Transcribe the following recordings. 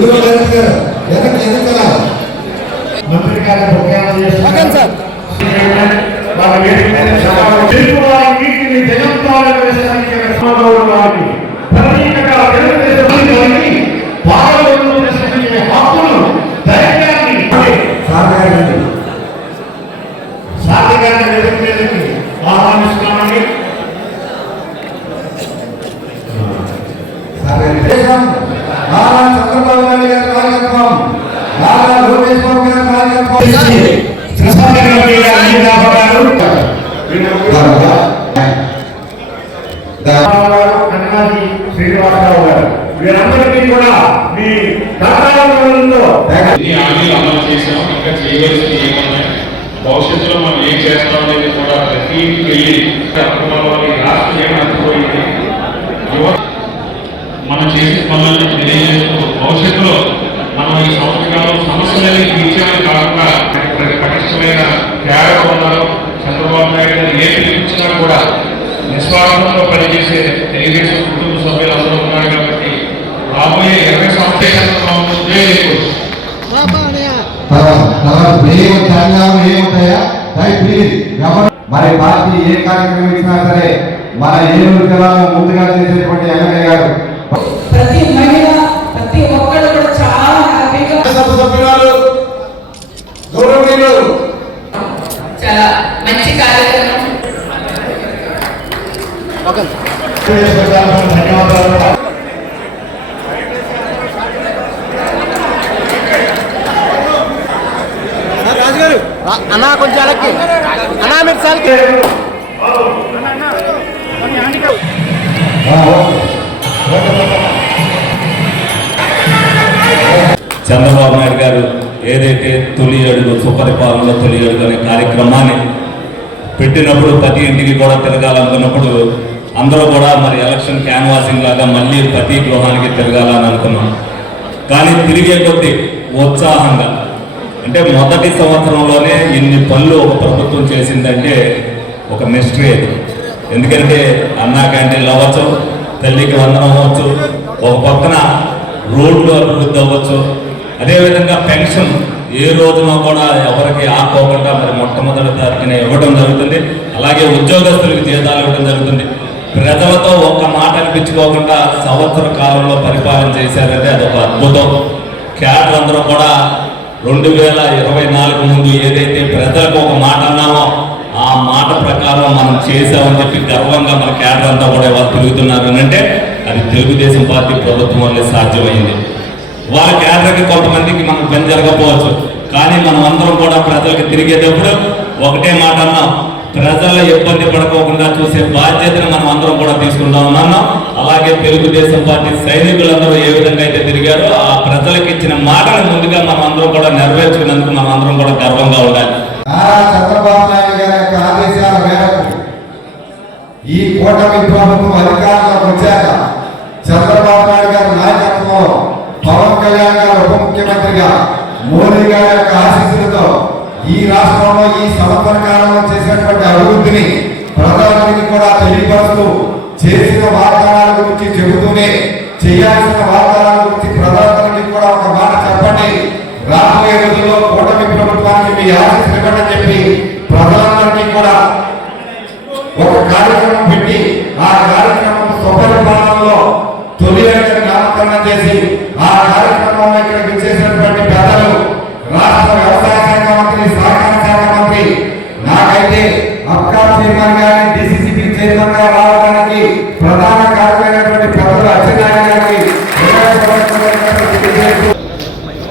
ముందుగా వెనక్కి గారు వెనక్కి మంత్రి గారి ముఖ్యమంత్రి వాళ్ళ వేదిక మీద సభలో తెలుగుదేశం పాలనలో విస్తరించే హక్కులు ధైర్యాన్ని సార్ గారు సాధికారిక వేదిక మీదకి ఆహ్వానిస్తున్నామని సార్ గారు దేశం నారా చంద్రబాబు నాయుడు గారి నాయకత్వం నారా లోకేష్ బాబు గారి నాయకత్వం ప్రసాద్ గారు శ్రీనివాసరావు గారు. వీరందరికీ కూడా మీ అమలు చేసాం ఇంకా చేయవలసింది ఏమన్నా భవిష్యత్తులో మనం ఏం చేస్తాం అనేది కూడా ప్రతి వెళ్ళి రాష్ట్రం ఏం మనం చేసే పనులను తెలియజేస్తూ భవిష్యత్తులో మనం ఈ సంవత్సరాలు సమస్యలని తీర్చాలని కాకుండా ప్రతి పటిష్టమైన తేడా ఉన్నారు చంద్రబాబు నాయుడు గారు ఏ పిలిపించినా కూడా నిస్వార్థంలో పనిచేసే తెలుగుదేశం కుటుంబ సభ్యులందరూ ఉన్నారు కాబట్టి రాబోయే ఇరవై సంవత్సరాల మరి పార్టీ ఏ కార్యక్రమం ఇచ్చినా సరే మన ఏలూరు జిల్లాలో ముందుగా చేసేటువంటి ఎమ్మెల్యే గారు. ప్రతి మహిళ ప్రతి ఒక్కరు కూడా చాలా హ్యాపీగా సభ్యురాలు గౌరవనీయులు. చాలా మంచి కార్యక్రమం. ధన్యవాదాలు అన్నా కొంచెం అలక్కి అన్నా మీరు సార్కి చంద్రబాబు నాయుడు గారు ఏదైతే తొలి అడుగు సుపరిపాలనలో తొలి అడుగు అనే కార్యక్రమాన్ని పెట్టినప్పుడు ప్రతి ఇంటికి కూడా తిరగాలనుకున్నప్పుడు అందరూ కూడా మరి ఎలక్షన్ క్యాన్వాసింగ్ లాగా మళ్ళీ ప్రతి గృహానికి తిరగాలని అనుకున్నాం. కానీ తిరిగే కొద్దీ ఉత్సాహంగా అంటే మొదటి సంవత్సరంలోనే ఇన్ని పనులు ఒక ప్రభుత్వం చేసిందంటే ఒక మిస్టరీ అది. ఎందుకంటే అన్నా క్యాంటీన్లు అవ్వచ్చు తల్లికి వందనం అవ్వచ్చు ఒక పక్కన రోడ్లు అభివృద్ధి అవ్వచ్చు. అదేవిధంగా పెన్షన్ ఏ రోజున కూడా ఎవరికి ఆకోకుండా మరి మొట్టమొదటి తారీఖున ఇవ్వడం జరుగుతుంది. అలాగే ఉద్యోగస్తులకు జీతాలు ఇవ్వడం జరుగుతుంది. ప్రజలతో ఒక్క మాట అనిపించుకోకుండా సంవత్సర కాలంలో పరిపాలన చేశారంటే అదొక అద్భుతం. క్యాడర్ అందరూ కూడా రెండు వేల ఇరవై నాలుగు ముందు ఏదైతే ప్రజలకు ఒక మాట అన్నామో ఆ మాట ప్రకారం మనం చేసామని చెప్పి గర్వంగా మన క్యాడర్ అంతా కూడా వాళ్ళు తిరుగుతున్నారు అని అంటే అది తెలుగుదేశం పార్టీ ప్రభుత్వం వల్లే సాధ్యమైంది. వాళ్ళ క్యాడర్కి కొంతమందికి మనం పని జరగకపోవచ్చు. కానీ మనం అందరం కూడా ప్రజలకు తిరిగేటప్పుడు ఒకటే మాట అన్నాం ప్రజలు ఇబ్బంది పడుకోకుండా చూసే బాధ్యతను మనం అందరం కూడా తీసుకుందాం ఉన్నాం. అలాగే తెలుగుదేశం పార్టీ సైనికులందరూ ఏ విధంగా అయితే తిరిగారో ఆ ప్రజలకు ఇచ్చిన మాటను ముందుగా మనం అందరం కూడా నెరవేర్చుకున్నందుకు మనం అందరం కూడా గర్వంగా ఉండాలి. చంద్రబాబు నాయుడు గారి యొక్క ఆదేశాల మేరకు ఈ కూటమి ప్రభుత్వం అధికారంలోకి వచ్చాక చంద్రబాబు నాయుడు గారి నాయకత్వంలో పవన్ కళ్యాణ్ గారు ఉప ముఖ్యమంత్రిగా మోడీ గారి యొక్క ఆశీస్సులతో ఈ రాష్ట్రంలో ఈ సంవత్సర కాలంలో చేసినటువంటి అభివృద్ధిని ప్రజలందరికీ కూడా తెలియపరుస్తూ చేసిన వాగ్దానాల గురించి చెబుతూనే చేయాల్సిన వాగ్దానాల గురించి ప్రజలందరికీ కూడా ఒక మాట చెప్పండి. రాబోయే రోజుల్లో కూటమి ప్రభుత్వానికి మీ ఆశీస్సులు ఇవ్వండి రావడానికి ప్రధాన కారణమైనటువంటి పెద్దలు అచ్చెన్నాయుడు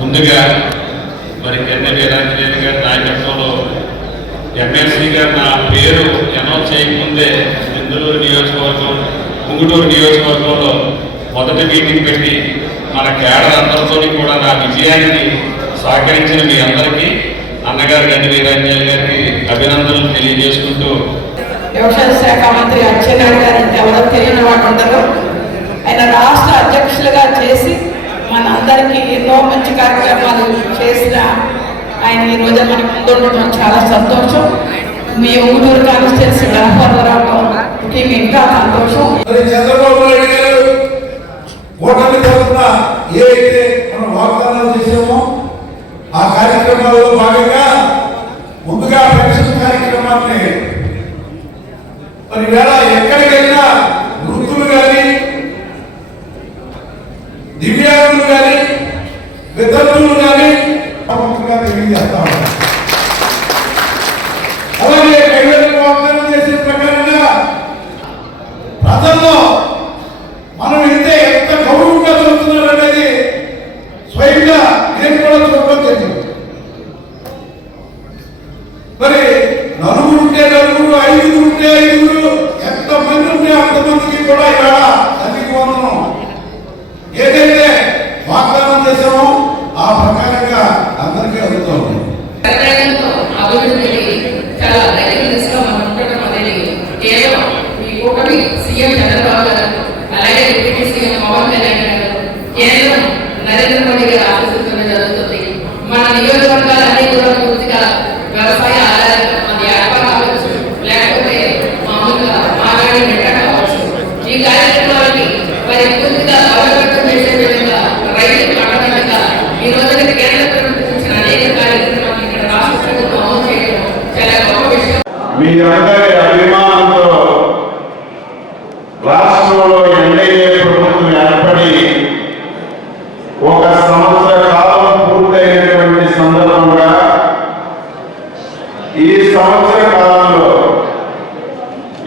ముందుగా మరి కెన్నె వీరాంజనేయులు గారి నాయకత్వంలో ఎమ్మెల్సీ గారు నా పేరు అనౌన్స్ చేయకముందే ఇందులూరు నియోజకవర్గం పుంగుటూరు నియోజకవర్గంలో మొదటి మీటింగ్ పెట్టి మన కేడర్ అందరితో కూడా నా విజయానికి సహకరించిన మీ అందరికీ అన్నగారు గండి వీరాంజనేయులు గారికి అభినందనలు తెలియజేసుకుంటూ వ్యవసాయ శాఖ మంత్రి అచ్చెన్నాయుడు అంటే ఎవరో తెలియని వాళ్ళు ఉండరు. ఆయన రాష్ట్ర అధ్యక్షులుగా చేసి మనందరికీ ఎన్నో మంచి కార్యక్రమాలు చేసిన ఆయన ఈ రోజు మన ముందు ముందుండటం చాలా సంతోషం. మీ ఊటూరు తెలిసి గణపతి రావడం ఇంకా సంతోషం. చంద్రబాబు నాయుడు గారు ఓటమి మనం వాగ్దానాలు చేసామో ఆ కార్యక్రమాల్లో భాగంగా ముందుగా పెన్షన్ కార్యక్రమాన్ని మరి వేళ ఎక్కడికైనా వృద్ధులు కానీ దివ్యాంగులు కానీ విద్యార్థులు కానీ తెలియజేస్తాము ఆ ప్రకారంగా అందరికీ అందుతూ ఉన్నాయి మీరందరి అభిమానంతో రాష్ట్రంలో ఎన్ఐఏ ప్రభుత్వం ఏర్పడి ఒక సంవత్సర కాలం పూర్తయినటువంటి సందర్భంగా ఈ సంవత్సర కాలంలో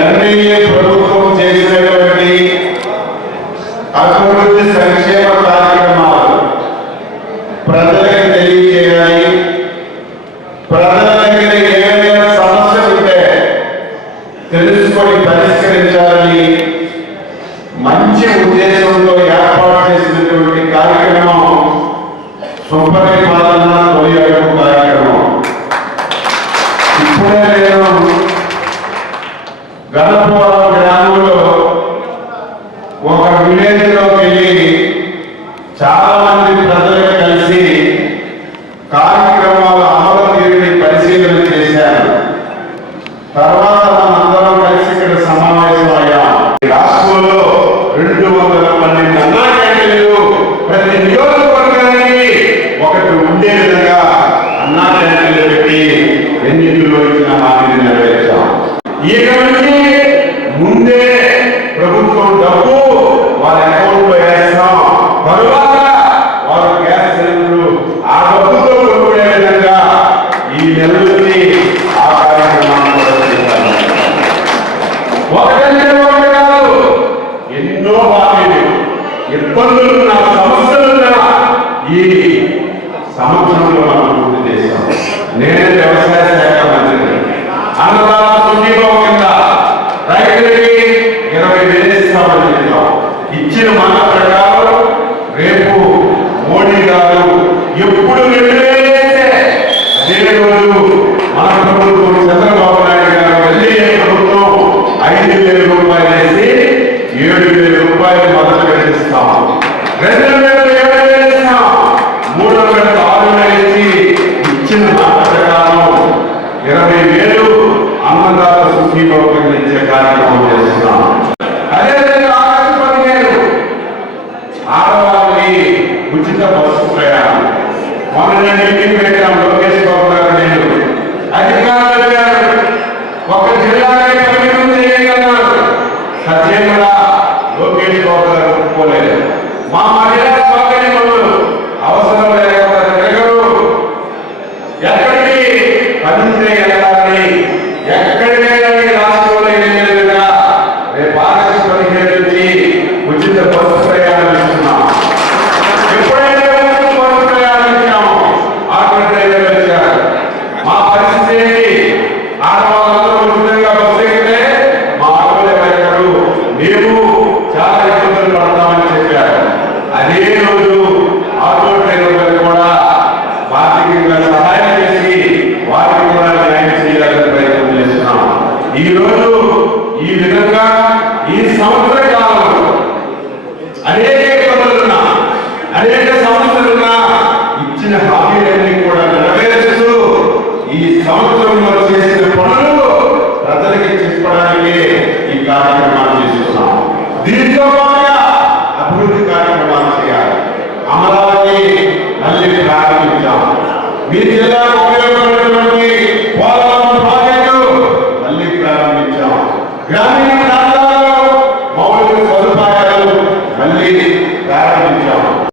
ఎన్ఐఏ ప్రభుత్వం చేసినటువంటి అభివృద్ధి సంక్షేమ కార్యక్రమం তারা రోజు మన ప్రభుత్వం ప్రభుత్వం ఐదు వేల రూపాయలు ఏడు వేల రూపాయలు మొదలు పెట్టిస్తాం. రెండు వేల ఏడు వేలు ఇస్తాం ఇరవై వేలు అన్నదాత సుఖీభావం ఇచ్చే కార్యక్రమం Uma maneira ఈ విధంగా ఈ సంవత్సర కాలంలో అనేక వనరులున్న అనేక సంస్థలున్న ఇచ్చిన హామీలన్నీ కూడా నెరవేరుస్తూ ఈ సంవత్సరంలో చేసిన పనులు ప్రజలకి చెప్పడానికి ఈ కార్యక్రమాలు చేస్తున్నాం. దీంతో అభివృద్ధి కార్యక్రమాలు చేయాలి. అమరావతి మళ్ళీ ప్రారంభించాం మీ జిల్లాకు ఉపయోగపడే